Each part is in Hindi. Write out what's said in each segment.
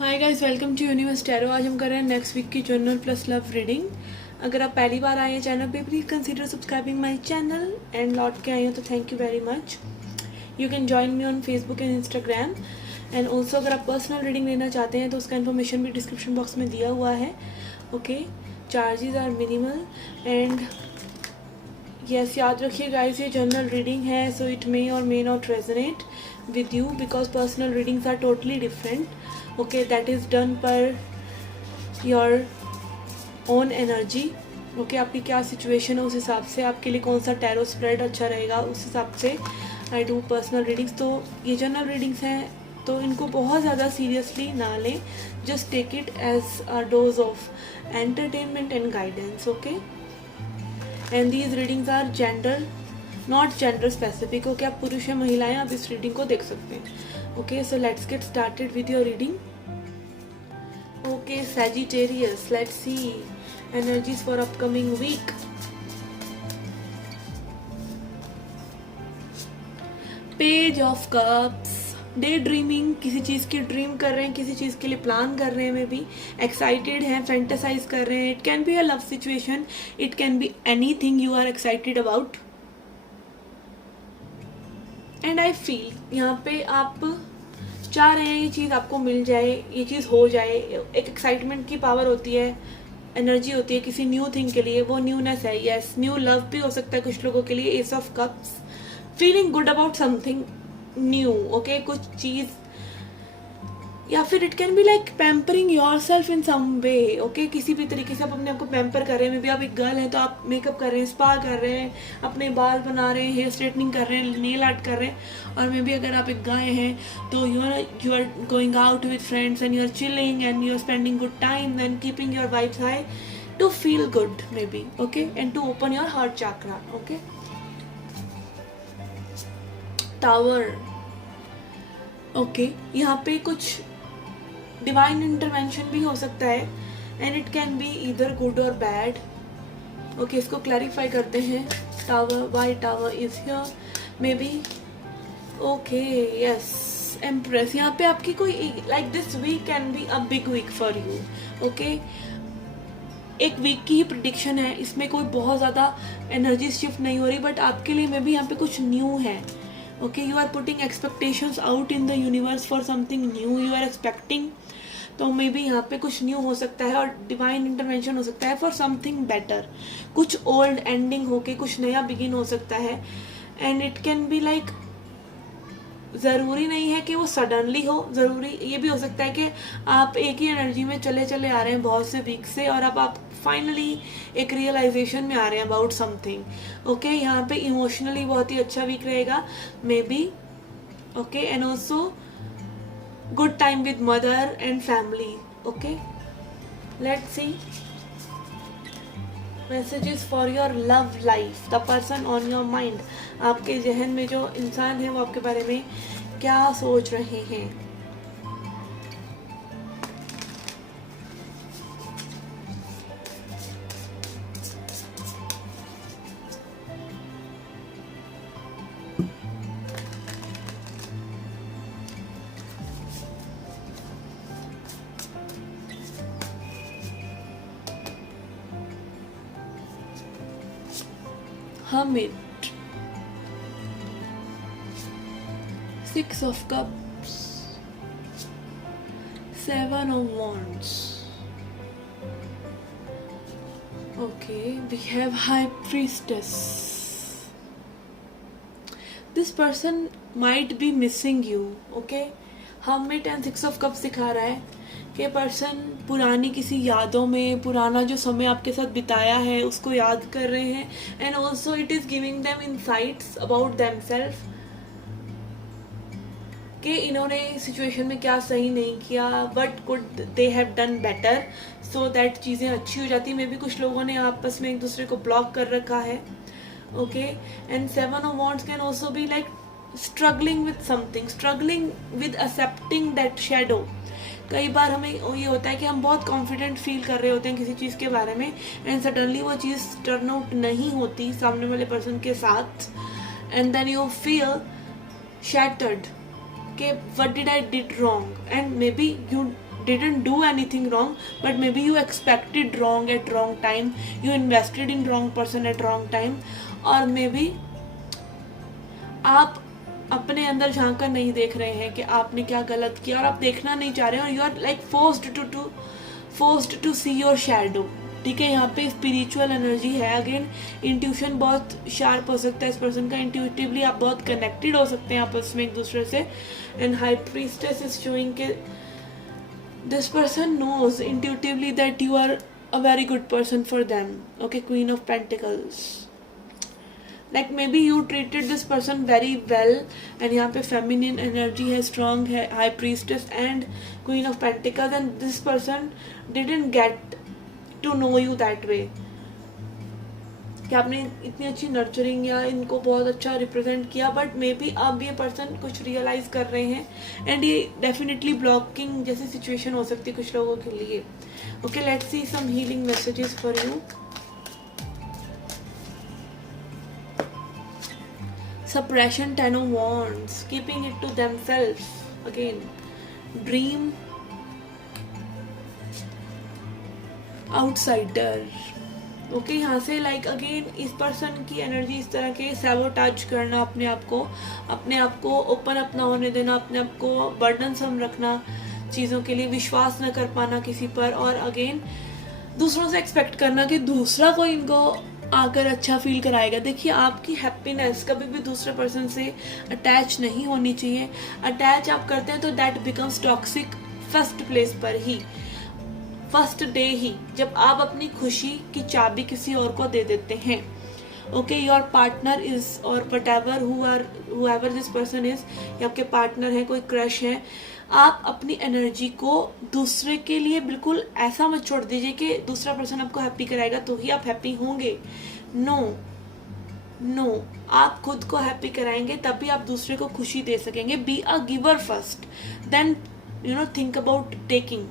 Hi guys, welcome to universe tarot. आज हम कर रहे हैं नेक्स्ट वीक की जर्नल प्लस लव रीडिंग। अगर आप पहली बार आए हैं चैनल पे, please consider subscribing my channel and लौट के आए हो तो thank you very much. You can join me on Facebook and Instagram and also अगर आप पर्सनल रीडिंग लेना चाहते हैं तो उसका इन्फॉर्मेशन भी डिस्क्रिप्शन बॉक्स में दिया हुआ है। Okay, charges are minimal and yes, याद रखिए गाइस, ये जनरल रीडिंग है, सो इट मे और may not resonate with you because personal readings are totally different. Okay, that is done per your own energy. Okay, आपकी क्या सिचुएशन है उस हिसाब से आपके लिए कौन सा टैरो स्प्रेड अच्छा रहेगा उस हिसाब से आई डू पर्सनल रीडिंग्स। तो ये जनरल रीडिंग्स हैं तो इनको बहुत ज़्यादा सीरियसली ना लें, just take it as a dose of entertainment and guidance. Okay, and these readings are gender not gender specific. Okay, आप पुरुष या महिलाएं आप इस रीडिंग को देख सकते हैं। Okay, so let's get started with your reading. Okay, Sagittarius, let's see energies for upcoming week. Page of cups, day dreaming, किसी चीज़ की ड्रीम कर रहे हैं, किसी चीज़ के लिए प्लान कर रहे हैं, मे बी एक्साइटेड हैं, फैंटेसाइज कर रहे हैं। It can be a love situation, it can be anything you are excited about. And I feel यहाँ पे आप चाह रहे हैं ये चीज़ आपको मिल जाए, ये चीज़ हो जाए। एक एक्साइटमेंट की पावर होती है, एनर्जी होती है किसी न्यू थिंग के लिए, वो न्यूनेस है। यस, न्यू लव भी हो सकता है कुछ लोगों के लिए। Ace of cups, feeling good about something new. Okay, कुछ चीज़, या फिर it can be like pampering your self in some way. Okay, किसी भी तरीके से आप अपने आप को पैम्पर कर रहे हैं। मे बी आप एक गर्ल हैं तो आप मेकअप कर रहे हैं, स्पा कर रहे हैं, अपने बाल बना रहे हैं, हेयर स्ट्रेटनिंग कर रहे हैं, नेल आर्ट कर रहे हैं। और मे बी अगर आप एक गाय हैं तो you are going out with friends and you are chilling and you are spending good time and keeping your vibes high to feel good maybe. Okay, and to open your heart chakra. Okay, tower. Okay, यहाँ पे कुछ डिवाइन इंटरवेंशन भी हो सकता है and it can be either good or bad. Okay, इसको क्लैरिफाई करते हैं। Tower, why tower is here maybe. Okay, yes, empress. यहाँ पे आपकी कोई like this week can be a big week for you. Okay, एक वीक की ही प्रिडिक्शन है, इसमें कोई बहुत ज़्यादा एनर्जी शिफ्ट नहीं हो रही, बट आपके लिए मे बी यहाँ पे कुछ न्यू है। Okay, you are putting expectations out in the universe for something new you are expecting. तो मे बी यहाँ पे कुछ न्यू हो सकता है और डिवाइन इंटरवेंशन हो सकता है फॉर समथिंग बेटर। कुछ ओल्ड एंडिंग होके कुछ नया बिगिन हो सकता है and it can be like, ज़रूरी नहीं है कि वो सडनली हो, ज़रूरी ये भी हो सकता है कि आप एक ही एनर्जी में चले चले आ रहे हैं बहुत से वीक से और अब आप फाइनली एक रियलाइजेशन में आ रहे हैं अबाउट समथिंग। ओके, यहाँ पे इमोशनली बहुत ही अच्छा वीक रहेगा may be. Okay, and also good time with mother and family. Okay, let's see messages for your love life, the person on your mind. आपके जहन में जो इंसान है वो आपके बारे में क्या सोच रहे हैं। Hermit, Six of Cups, Seven of Wands. Okay, we have High Priestess. This person might be missing you. Okay, Hermit and Six of Cups दिखा रहा है कि पर्सन पुरानी किसी यादों में, पुराना जो समय आपके साथ बिताया है उसको याद कर रहे हैं and also it is giving them insights about them self कि इन्होंने सिचुएशन में क्या सही नहीं किया, but could they have done better so that चीज़ें अच्छी हो जाती। मे बी कुछ लोगों ने आपस में एक दूसरे को ब्लॉक कर रखा है। Okay, and seven of wands can also be like struggling with something, struggling with accepting that shadow. कई बार हमें ये होता है कि हम बहुत कॉन्फिडेंट फील कर रहे होते हैं किसी चीज़ के बारे में एंड सडनली वो चीज़ टर्न आउट नहीं होती सामने वाले पर्सन के साथ and then you feel shattered कि what did I did wrong and maybe you didn't do anything wrong, but maybe you expected wrong at wrong time, you invested in wrong person at wrong time, और maybe आप अपने अंदर झांक कर नहीं देख रहे हैं कि आपने क्या गलत किया, और आप देखना नहीं चाह रहे हैं, और you are like forced to see your shadow. ठीक है, यहाँ पे स्पिरिचुअल एनर्जी है. अगेन इंट्यूशन बहुत शार्प हो सकता है इस पर्सन का, इंट्यूटिवली आप बहुत कनेक्टेड हो सकते हैं आपस में एक दूसरे से. And high priestess is showing के this person knows intuitively that you are a very good person for them. Okay, queen of pentacles, like maybe you treated this person very well. And यहाँ पे फेमिनिन एनर्जी है, स्ट्रॉन्ग है, high priestess and queen of pentacles. And this person didn't get to know you that way, कि आपने इतनी अच्छी नर्चरिंग या इनको बहुत अच्छा रिप्रेजेंट किया, बट मे बी अब ये पर्सन कुछ रियलाइज कर रहे हैं. एंड ये डेफिनेटली ब्लॉकिंग जैसी सिचुएशन हो सकती है कुछ लोगों के लिए. Okay, let's see some healing messages for you. Suppression, 10 of Wands, keeping it to themselves. Again, dream, outsider. Okay, यहाँ से लाइक अगेन इस पर्सन की एनर्जी इस तरह के सैबोटाज करना, अपने आप को ओपन अप ना होने देना, अपने आप को बर्डनसम रखना चीज़ों के लिए, विश्वास न कर पाना किसी पर, और अगेन दूसरों से एक्सपेक्ट करना कि दूसरा कोई इनको आकर अच्छा फील कराएगा. देखिए, आपकी हैप्पीनेस कभी भी दूसरे पर्सन से अटैच नहीं होनी चाहिए. अटैच आप करते हैं तो that becomes toxic first place पर ही, फर्स्ट डे ही, जब आप अपनी खुशी की चाबी किसी और को दे देते हैं. ओके, योर पार्टनर इज और whatever whoever this person is, या आपके पार्टनर है, कोई क्रश है, आप अपनी एनर्जी को दूसरे के लिए बिल्कुल ऐसा मत छोड़ दीजिए कि दूसरा पर्सन आपको हैप्पी कराएगा तो ही आप हैप्पी होंगे. नो, आप खुद को हैप्पी कराएंगे तभी आप दूसरे को खुशी दे सकेंगे. Be a giver first, then think about taking.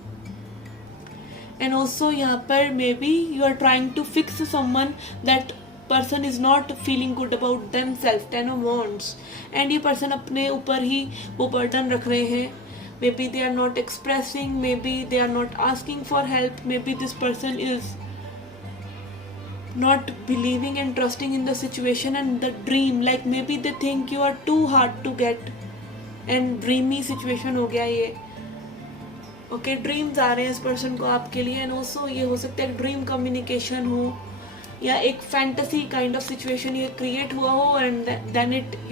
And also यहाँ पर maybe you are trying to fix someone that person is not feeling good about them self, 10 of Wands. And ये पर्सन अपने ऊपर ही वो बर्डन रख रहे हैं. Maybe they are not expressing, maybe they are not asking for help, maybe this person is not believing and trusting in the situation and the dream, like maybe they think you are too hard to get, and dreamy situation हो गया ये. Okay, dreams आ रहे हैं इस person को आपके लिए, and also ये हो सकता है ड्रीम कम्युनिकेशन हो, या एक फैंटेसी काइंड ऑफ सिचुएशन ये क्रिएट हुआ हो, and then it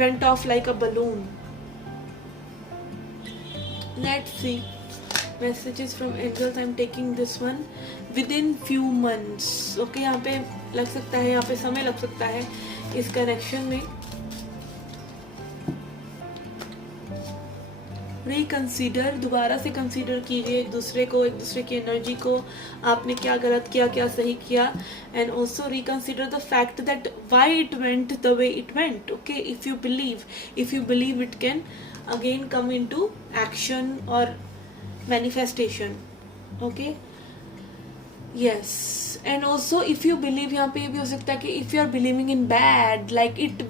went off like a balloon. Let's see messages from angels. I'm taking this one within few months. Okay, यहाँ पे लग सकता है, यहाँ पे समय लग सकता है इस कनेक्शन में. रिकंसीडर, दोबारा से कंसीडर कीजिए एक दूसरे को, एक दूसरे की एनर्जी को, आपने क्या गलत किया, क्या सही किया. And also reconsider the fact that why it went the way it went. Okay, if you believe it can again come into action or manifestation. Okay, yes. And also if you believe, यहाँ पे ये भी हो सकता है कि if you are believing in bad, like it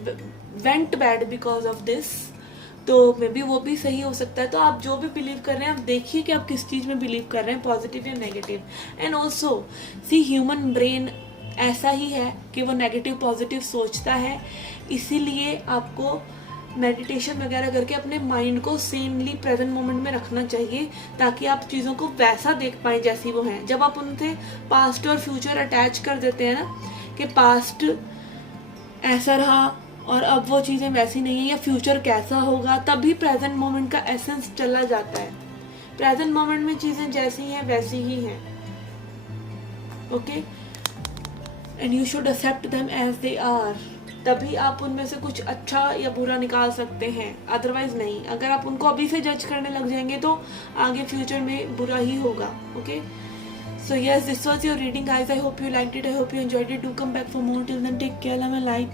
went bad because of this, तो मे बी वो भी सही हो सकता है. तो आप जो भी बिलीव कर रहे हैं, आप देखिए कि आप किस चीज़ में बिलीव कर रहे हैं, पॉजिटिव या negative. And also see, human brain ऐसा ही है कि वो नेगेटिव पॉजिटिव सोचता है, इसीलिए आपको मेडिटेशन वगैरह करके अपने माइंड को सेमली प्रेजेंट मोमेंट में रखना चाहिए, ताकि आप चीज़ों को वैसा देख पाएँ जैसी वो हैं. जब आप उनसे पास्ट और फ्यूचर अटैच कर देते हैं ना, कि पास्ट ऐसा रहा और अब वो चीज़ें वैसी नहीं है, या फ्यूचर कैसा होगा, तभी प्रेजेंट मोमेंट का एसेंस चला जाता है. प्रेजेंट मोमेंट में चीज़ें जैसी हैं वैसी ही हैं. Okay, and you should accept them as they are. तभी आप उनमें से कुछ अच्छा या बुरा निकाल सकते हैं, अदरवाइज नहीं. अगर आप उनको अभी से जज करने लग जाएंगे तो आगे फ्यूचर में बुरा ही होगा. Okay, so yes, this was your reading guys. I hope you liked it, I hope you enjoyed it. Do come back for more. Till then take care, love and light.